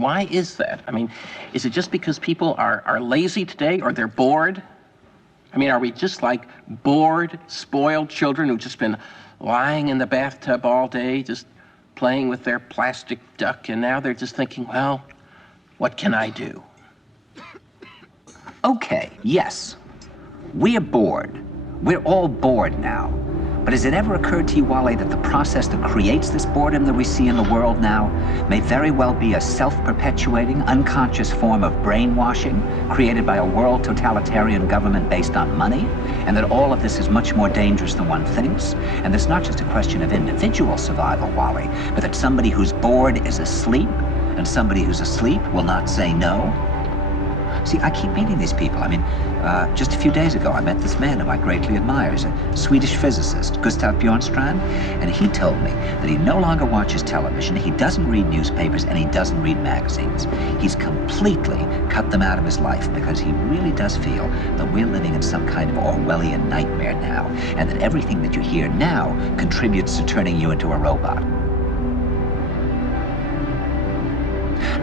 mean, why is that? I mean, is it just because people are lazy today, or they're bored? I mean, are we just like bored, spoiled children who've just been lying in the bathtub all day, just playing with their plastic duck, and now they're just thinking, well, what can I do? Okay, yes, we're bored. We're all bored now. But has it ever occurred to you, Wally, that the process that creates this boredom that we see in the world now may very well be a self-perpetuating, unconscious form of brainwashing created by a world totalitarian government based on money, and that all of this is much more dangerous than one thinks, and it's not just a question of individual survival, Wally, but that somebody who's bored is asleep, and somebody who's asleep will not say no? See, I keep meeting these people. I mean, just a few days ago, I met this man who I greatly admire. He's a Swedish physicist, Gustav Bjornstrand, and he told me that he no longer watches television, he doesn't read newspapers, and he doesn't read magazines. He's completely cut them out of his life because he really does feel that we're living in some kind of Orwellian nightmare now, and that everything that you hear now contributes to turning you into a robot.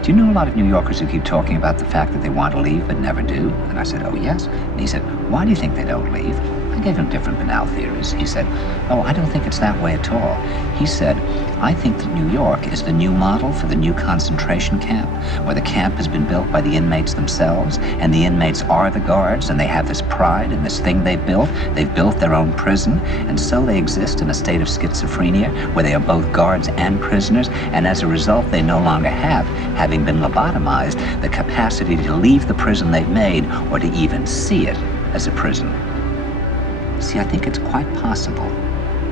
Do you know a lot of New Yorkers who keep talking about the fact that they want to leave but never do? And I said, oh, yes. And he said, why do you think they don't leave? I gave him different banal theories. He said, oh, I don't think it's that way at all. He said, I think that New York is the new model for the new concentration camp, where the camp has been built by the inmates themselves, and the inmates are the guards, and they have this pride in this thing they've built. They've built their own prison, and so they exist in a state of schizophrenia, where they are both guards and prisoners, and as a result, they no longer have, having been lobotomized, the capacity to leave the prison they've made, or to even see it as a prison. See, I think it's quite possible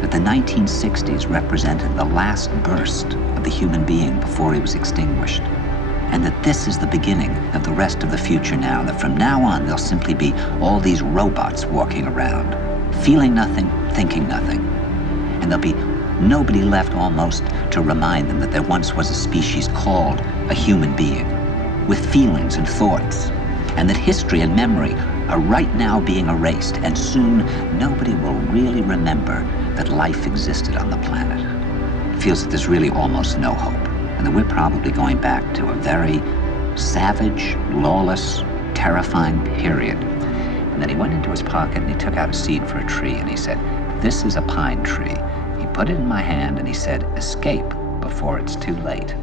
that the 1960s represented the last burst of the human being before he was extinguished, and that this is the beginning of the rest of the future now, that from now on there'll simply be all these robots walking around, feeling nothing, thinking nothing, and there'll be nobody left almost to remind them that there once was a species called a human being, with feelings and thoughts, and that history and memory are right now being erased, and soon nobody will really remember that life existed on the planet. It feels that there's really almost no hope, and that we're probably going back to a very savage, lawless, terrifying period. And then he went into his pocket and he took out a seed for a tree, and he said, this is a pine tree. He put it in my hand and he said, escape before it's too late.